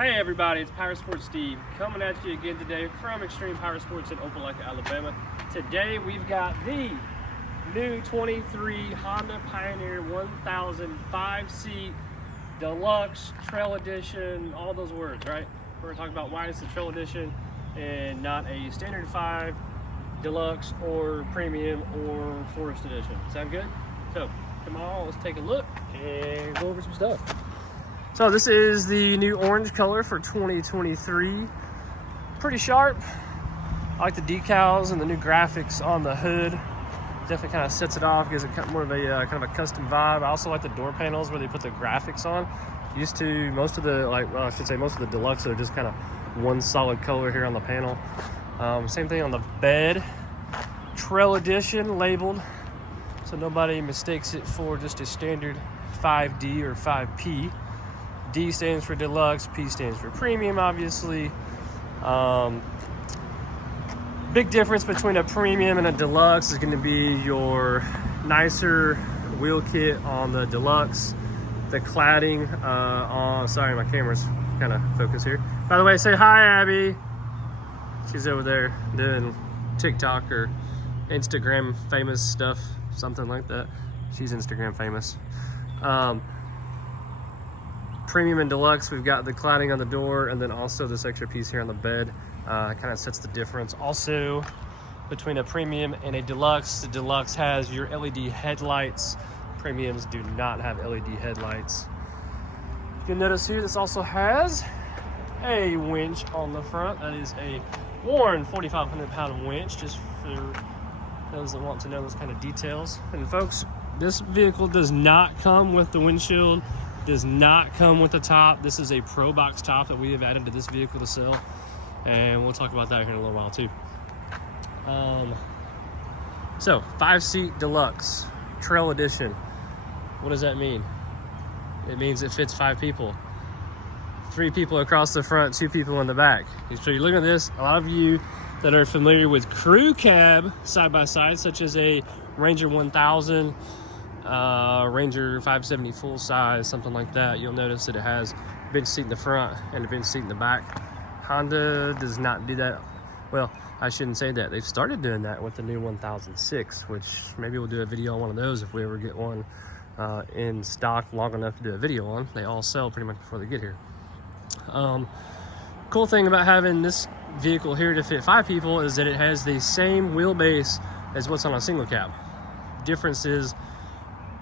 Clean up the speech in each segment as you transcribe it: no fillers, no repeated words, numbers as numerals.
Hey everybody, it's Powersports Steve coming at you again today from Extreme Powersports in Opelika, Alabama. Today we've got the new 23 Honda Pioneer 1000 5-seat deluxe trail edition, all those words, right? We're going to talk about why it's the trail edition and not a standard 5 deluxe or premium or forest edition. Sound good? So come on, let's take a look and go over some stuff. So this is the new orange color for 2023. Pretty sharp. I like the decals and the new graphics on the hood. Definitely kind of sets it off, gives it more of a kind of a custom vibe. I also like the door panels where they put the graphics on. Used to most of the most of the deluxe are just kind of one solid color here on the panel. Same thing on the bed. Trail edition labeled, so nobody mistakes it for just a standard 5D or 5P. D stands for deluxe, P stands for premium, obviously. Big difference between a premium and a deluxe is going to be your nicer wheel kit on the deluxe, the cladding on, sorry, my camera's kind of focused here. By the way, say hi, Abby. She's over there doing TikTok or Instagram famous stuff, something like that. She's Instagram famous. Premium and deluxe, we've got the cladding on the door and then also this extra piece here on the bed. Kind of sets the difference. Also, between a premium and a deluxe, the deluxe has your LED headlights. Premiums do not have LED headlights. You can notice here this also has a winch on the front. That is a worn 4,500 pound winch, just for those that want to know those kind of details. And folks, this vehicle does not come with the windshield. Does not come with the top. This is a Pro Box top that we have added to this vehicle to sell, and we'll talk about that here in a little while too. So 5-seat deluxe trail edition. What does that mean? It means it fits 5 people. 3 people across the front, 2 people in the back. So you're looking at this, a lot of you that are familiar with crew cab side by side, such as a Ranger 1000, Ranger 570 full size, something like that, you'll notice that it has a bench seat in the front and a bench seat in the back. Honda does not do that. Well, I shouldn't say that. They've started doing that with the new 1006, which maybe we'll do a video on one of those if we ever get one in stock long enough to do a video on. They all sell pretty much before they get here. Cool thing about having this vehicle here to fit 5 people is that it has the same wheelbase as what's on a single cab. Difference is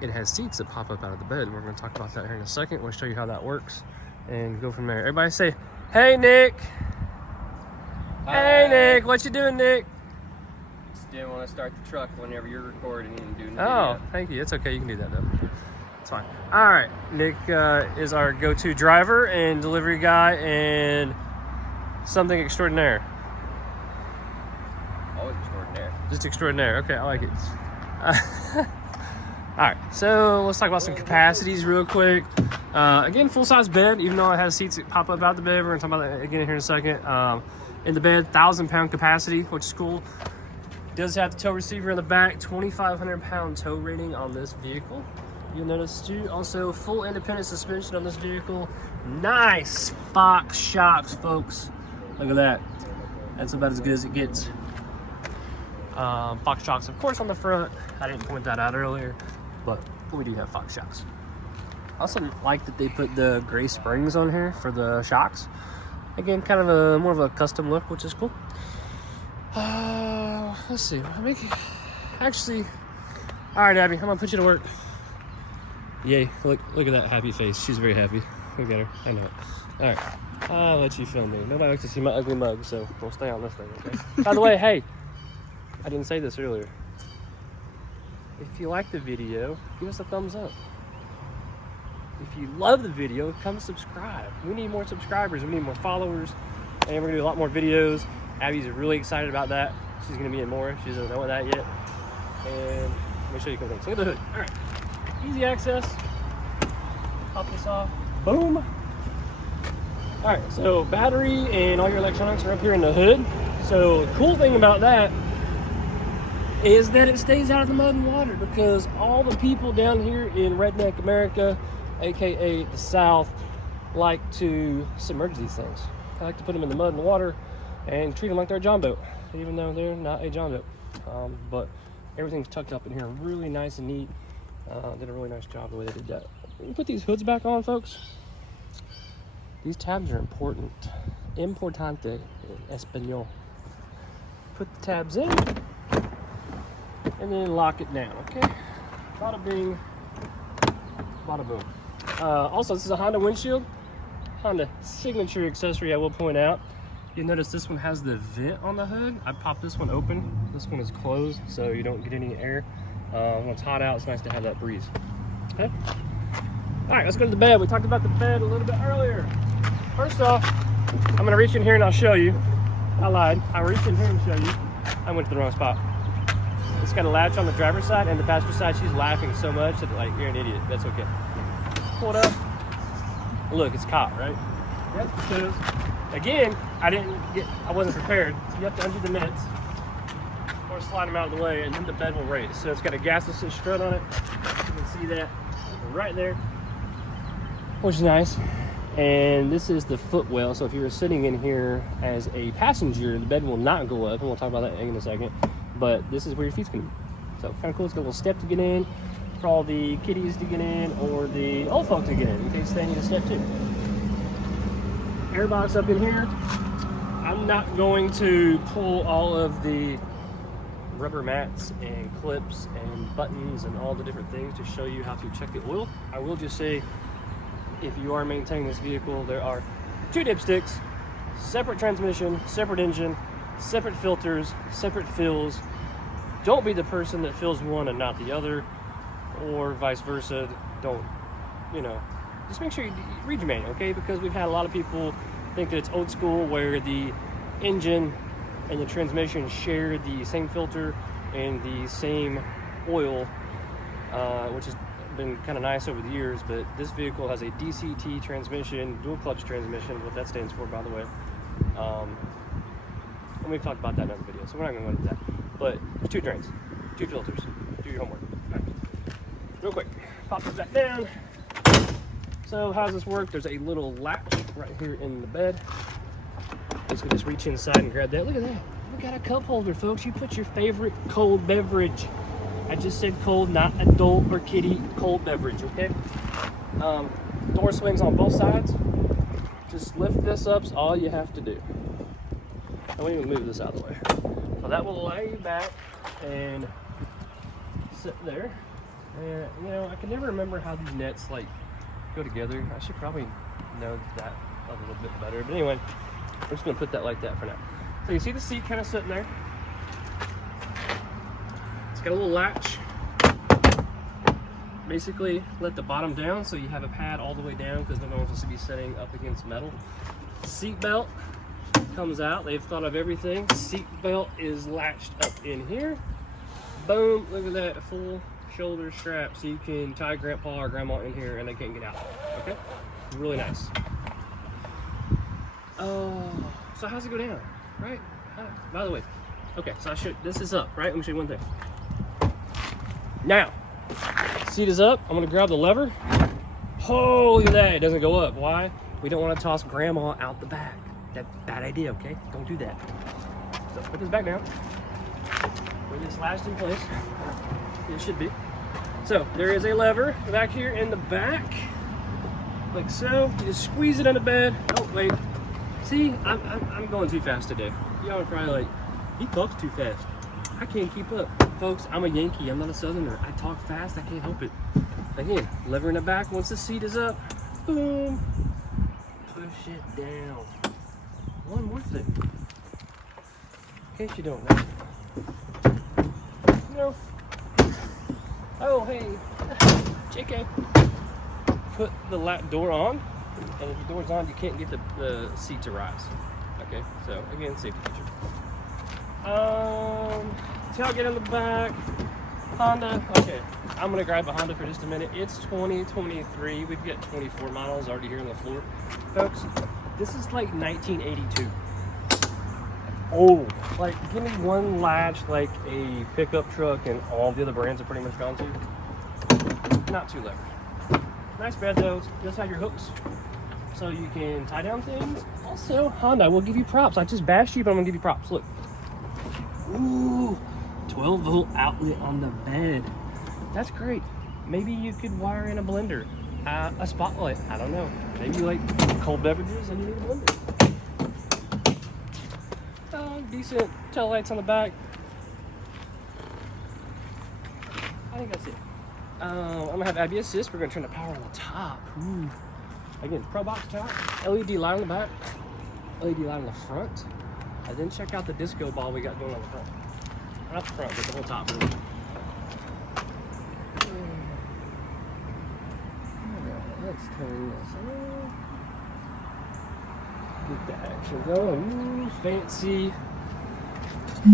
it has seats that pop up out of the bed. We're going to talk about that here in a second. We'll show you how that works and go from there. Everybody say, hey, Nick. Hi. Hey, Nick. What you doing, Nick? Just didn't want to start the truck whenever you're recording and doing the Oh, video. thank you. It's okay. You can do that, though. It's fine. All right. Nick is our go-to driver and delivery guy and something extraordinaire. Always extraordinary. Just extraordinaire. Okay, I like it. All right, so let's talk about some capacities real quick. Again, full-size bed, even though it has seats that pop up out the bed. We're gonna talk about that again here in a second. In the bed, 1,000-pound capacity, which is cool. Does have the tow receiver in the back, 2,500 pound tow rating on this vehicle. You'll notice too, also full independent suspension on this vehicle. Nice Fox shocks, folks. Look at that. That's about as good as it gets. Fox shocks, of course, on the front. I didn't point that out earlier, but we do have Fox shocks. I also like that they put the gray springs on here for the shocks. Again, kind of a more of a custom look, which is cool. Let's see. Actually, all right, Abby, I'm gonna put you to work. Yay! Look at that happy face. She's very happy. Look at her. I know it. All right, I'll let you film me. Nobody likes to see my ugly mug, so we'll stay on this thing, okay? By the way, hey. I didn't say this earlier. If you like the video, give us a thumbs up. If you love the video, come subscribe. We need more subscribers. We need more followers. And we're going to do a lot more videos. Abby's really excited about that. She's going to be in more. She doesn't know that yet. And let me show you a couple things. Look at the hood. All right. Easy access. Pop this off. Boom. All right. So battery and all your electronics are up here in the hood. So the cool thing about that is that it stays out of the mud and water, because all the people down here in redneck America, aka the South, like to submerge these things. I like to put them in the mud and the water and treat them like they're a john boat, even though they're not a john boat. But everything's tucked up in here really nice and neat. Did a really nice job the way they did that. Put these hoods back on, folks. These tabs are important. Importante in Espanol. Put the tabs in and then lock it down, okay? Bada bing, bada boom. Also, this is a Honda windshield. Honda signature accessory, I will point out. You'll notice this one has the vent on the hood. I popped this one open. This one is closed, so you don't get any air. When it's hot out, it's nice to have that breeze. Okay? All right, let's go to the bed. We talked about the bed a little bit earlier. First off, I'm gonna reach in here and I'll show you. I lied. I reached in here and show you. I went to the wrong spot. It's got a latch on the driver's side and the passenger side. She's laughing so much that, like, you're an idiot. That's okay. Pull it up. Look, it's caught, right? That's because, again, I wasn't prepared. You have to undo the mitts or slide them out of the way, and then the bed will raise. So it's got a gas assist strut on it. You can see that right there, which is nice. And this is the footwell. So if you were sitting in here as a passenger, the bed will not go up, and we'll talk about that in a second. But this is where your feet's gonna be. So kind of cool. It's got a little step to get in for all the kiddies to get in or the old folk to get in case they need a step too. Airbox up in here. I'm not going to pull all of the rubber mats and clips and buttons and all the different things to show you how to check the oil. I will just say, if you are maintaining this vehicle, there are 2 dipsticks, separate transmission, separate engine, separate filters, separate fills. Don't be the person that fills one and not the other, or vice versa. Don't, just make sure you read your manual, okay? Because we've had a lot of people think that it's old school where the engine and the transmission share the same filter and the same oil, which has been kind of nice over the years. But this vehicle has a DCT transmission, dual clutch transmission, what that stands for, by the way. And we've talked about that in other videos, so we're not going to go into that. But there's 2 drains, 2 filters. Do your homework. All right. Real quick, pop this back down. So how does this work? There's a little latch right here in the bed. Basically just reach inside and grab that. Look at that. We got a cup holder, folks. You put your favorite cold beverage. I just said cold, not adult or kiddie, cold beverage, okay? Door swings on both sides. Just lift this up, is all you have to do. I won't even move this out of the way. So that will allow you back and sit there. And I can never remember how these nets go together. I should probably know that a little bit better. But anyway, we're just gonna put that like that for now. So you see the seat kind of sitting there. It's got a little latch. Basically, let the bottom down so you have a pad all the way down because no one wants to be sitting up against metal. Seat belt comes out. They've thought of everything. Seat belt is latched up in here. Boom! Look at that, full shoulder strap, so you can tie grandpa or grandma in here and they can't get out. Okay, really nice. So how's it go down? Right? By the way, okay, so this is up, right? Let me show you one thing. Now, seat is up. I'm gonna grab the lever. Oh, look at that, it doesn't go up. Why? We don't want to toss grandma out the back. That's a bad idea, okay? Don't do that. So put this back down. With this latched in place. It should be. So there is a lever back here in the back, like so. You just squeeze it on the bed. Oh wait, see, I'm going too fast today. Y'all are probably like, he talks too fast. I can't keep up, folks. I'm a Yankee. I'm not a Southerner. I talk fast. I can't help it. Again, lever in the back. Once the seat is up, boom, push it down. One more thing, in case you don't know. Oh, hey, JK. Put the door on, and if the door's on, you can't get the seat to rise. Okay, so again, safety feature. Tailgate on the back, Honda. Okay, I'm gonna grab a Honda for just a minute. It's 2023. We've got 24 models already here on the floor, folks. This is like 1982. Old. Like, give me one latch like a pickup truck and all the other brands are pretty much gone to. Not too levered. Nice bed though. Just have your hooks. so you can tie down things. Also, Honda will give you props. I just bashed you, but I'm gonna give you props. Look. Ooh, 12-volt outlet on the bed. That's great. Maybe you could wire in a blender, a spotlight. I don't know. Maybe you like cold beverages and you need a blender. Decent tail lights on the back. I think that's it. I'm gonna have ABS assist. We're gonna turn the power on the top. Ooh. Again, Pro Box top, LED light on the back, LED light on the front. And then check out the disco ball we got going on the front. Not the front, but the whole top. Really. Let's turn this on. Get the action going. Ooh, fancy.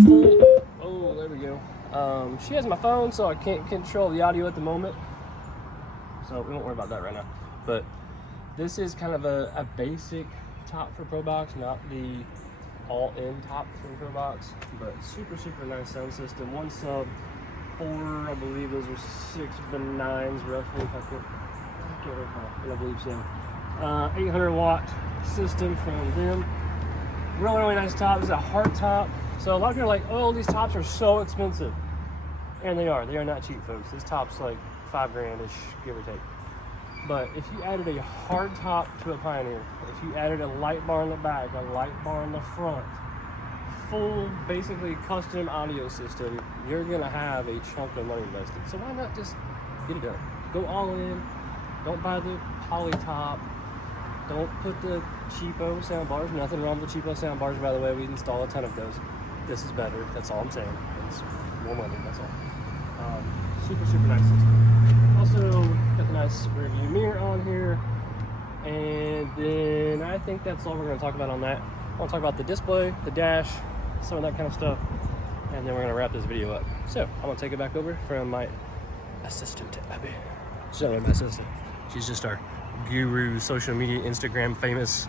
Full. Oh, there we go. She has my phone, so I can't control the audio at the moment. So we won't worry about that right now. But this is kind of a basic top for Pro Box, not the all-in top from Pro Box, but super, super nice sound system. One sub, 4, I believe those are 6 benigns roughly, if I can't recall, but I believe so. 800 watt system from them. Really, really nice top. This is a hard top. So a lot of people are like, oh, these tops are so expensive. And they are not cheap, folks. This top's like $5 grand-ish, give or take. But if you added a hard top to a Pioneer, if you added a light bar in the back, a light bar in the front, full, basically custom audio system, you're gonna have a chunk of money invested. So why not just get it done? Go all in. Don't buy the poly top. Don't put the cheapo sound bars. Nothing wrong with the cheapo sound bars, by the way. We install a ton of those. This is better. That's all I'm saying. It's more money. That's all. Super, super nice system. Also, got the nice rear view mirror on here. And then I think that's all we're going to talk about on that. I want to talk about the display, the dash, some of that kind of stuff. And then we're going to wrap this video up. So, I'm going to take it back over from my assistant, Abby. She's not my assistant. She's just our guru, social media, Instagram famous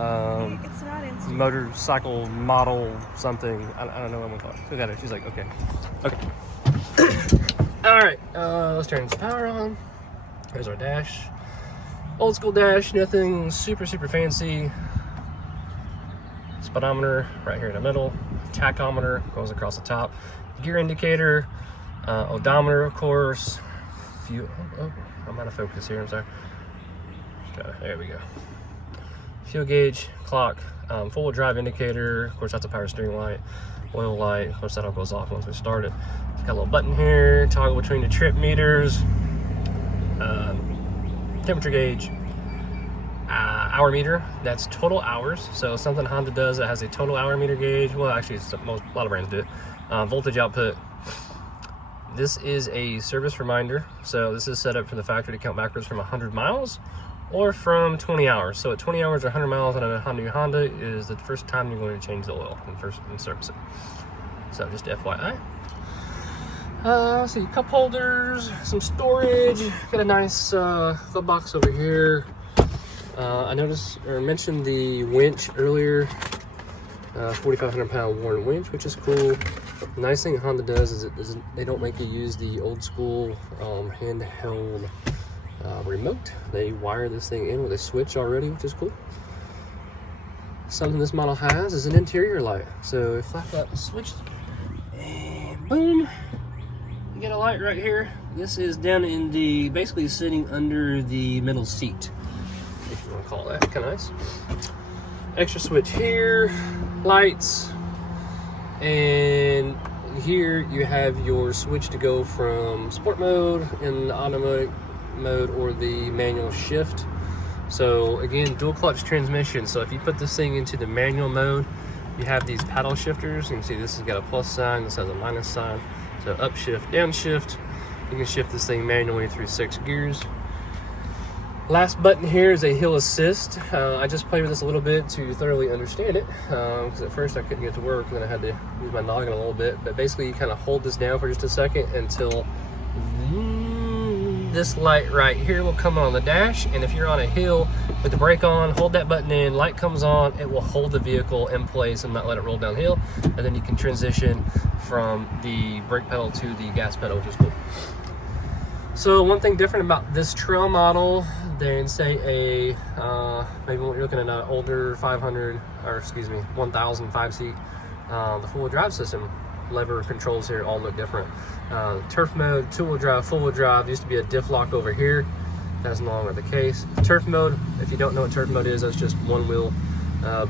It's not Instagram. motorcycle model something. I don't know what I'm gonna call it. Look at her. She's like, okay. All right, let's turn this power on. There's our dash. Old school dash, nothing super, super fancy. Speedometer right here in the middle. Tachometer goes across the top. Gear indicator, odometer, of course. Fuel. Oh, I'm out of focus here. I'm sorry. There we go. Fuel gauge, clock, four-wheel drive indicator. Of course, that's a power steering light. Oil light. Of course, that all goes off once we start it. It's got a little button here. Toggle between the trip meters. Temperature gauge. Hour meter. That's total hours. So something Honda does that has a total hour meter gauge. Well, actually, a lot of brands do it. Voltage output. This is a service reminder. So this is set up from the factory to count backwards from 100 miles or from 20 hours. So at 20 hours or 100 miles on a new Honda is the first time you're going to change the oil and service it. So just FYI. Let's see, cup holders, some storage. Got a nice glove box over here. I noticed or mentioned the winch earlier. 4,500 pound Warren winch, which is cool. The nice thing Honda does is they don't make you use the old school handheld remote. They wire this thing in with a switch already, which is cool. Something this model has is an interior light. So if I flap the switch, and boom, you get a light right here. This is down in the, basically sitting under the middle seat, if you want to call that. Kind of nice. Extra switch here, lights, and here you have your switch to go from sport mode in the automatic mode or the manual shift. So again, dual clutch transmission. So if you put this thing into the manual mode, you have these paddle shifters. You can see this has got a plus sign, this has a minus sign. So up shift, down shift. You can shift this thing manually through 6 gears. Last button here is a hill assist. I just played with this a little bit to thoroughly understand it, because at first I couldn't get to work, and then I had to use my noggin a little bit. But basically you kind of hold this down for just a second until this light right here will come on the dash, and if you're on a hill with the brake on, hold that button in, light comes on, it will hold the vehicle in place and not let it roll downhill, and then you can transition from the brake pedal to the gas pedal, which is cool. So one thing different about this trail model than say a maybe when you're looking at an older 500 or excuse me 1000 5-seat, the four-wheel drive system, lever controls here all look different. Turf mode, two-wheel drive, four-wheel drive, used to be a diff lock over here. That's no longer the case. Turf mode, if you don't know what turf mode is, that's just one wheel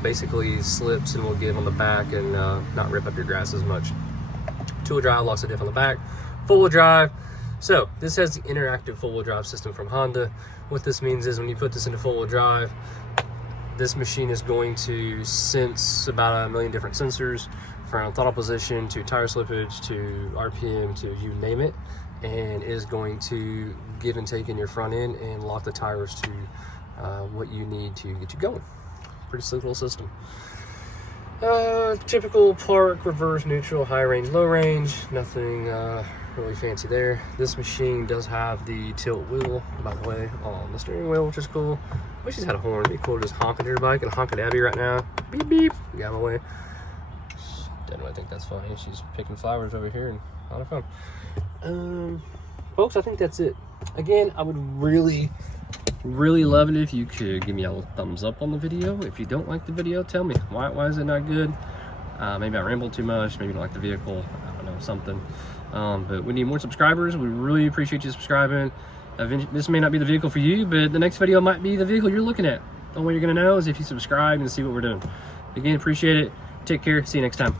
basically slips and will give on the back and not rip up your grass as much. Two-wheel drive locks a diff on the back. Four-wheel drive. So this has the interactive four-wheel drive system from Honda. What this means is when you put this into four-wheel drive, this machine is going to sense about 1 million different sensors, from throttle position to tire slippage to RPM to you name it, and is going to give and take in your front end and lock the tires to what you need to get you going. Pretty slick little system. Typical park, reverse, neutral, high range, low range, nothing really fancy there. This machine does have the tilt wheel, by the way, on the steering wheel, which is cool. Wish he's had a horn. It'd be cool to just honk at your bike and honk at Abby right now. Beep beep. Get out of my way. Doesn't really think that's funny. She's picking flowers over here and a lot of fun. Folks, I think that's it. Again, I would really love it if you could give me a little thumbs up on the video. If you don't like the video, tell me why is it not good. Maybe I rambled too much, maybe you don't like the vehicle, I don't know, something. But we need more subscribers. We really appreciate you subscribing. This may not be the vehicle for you, but the next video might be the vehicle you're looking at. The only way you're gonna know is if you subscribe and see what we're doing. Again, appreciate it. Take care. See you next time.